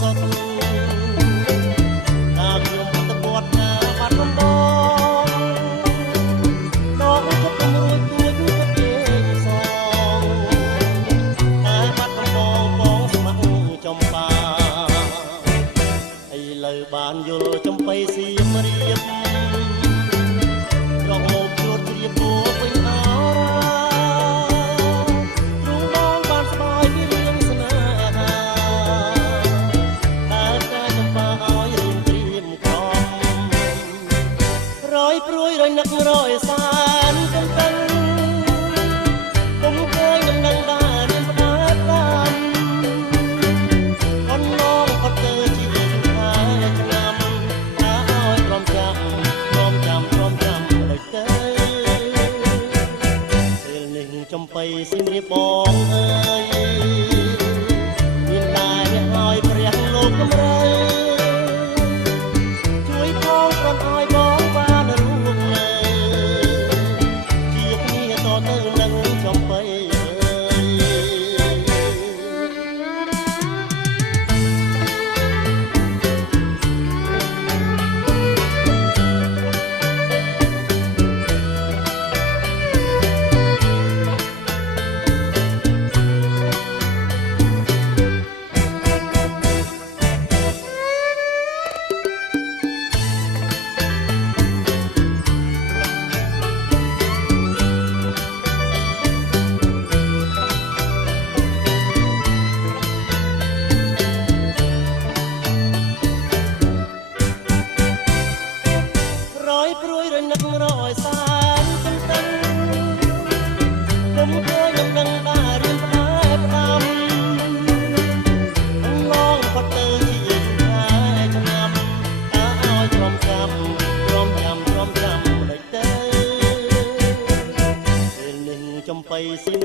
សុទ្ធតាមខ្ញុំទៅបត់ណាបាត់ដំបងដកចិត្តគំរួយទួយទៅគេសងតែបាត់ដំបងបងស្ម័គ្រចំបាឥឡូវបានយល់ចំបៃសៀមរាបរកមកជួតជ្រាបពោពេញអរាទ្រូងបងបានស្បាយពីរឿងស្នេហាតែតែចំបាឲ្យរៀនត្រៀមក្រុមរយព្រួយរយនឹករយសានទាំងទាំងគុំឃើញនឹងនឹងដែររៀនផ្ដាច់បានអនឡងផុតទៅជាឆ្នាំថាឲ្យព្រមចាំដូចទៅពេលនេះចំបៃសៀមរាបបងអើយមានតែឲ្យព្រះលោកកម្រើជួយផងប្រន់ឲ្យបងបានរួមនៅជាគ្នាតទៅនឹងចំបៃព្រួយរនឹករយសានទាំងទាំងគុំឃើញនឹងនឹងដែររៀនផ្លែផ្ដាំអងឡងផុតទៅជាខែឆ្នាំតើឲ្យព្រមចាំដូចទៅពេលនឹងចំបៃសៀ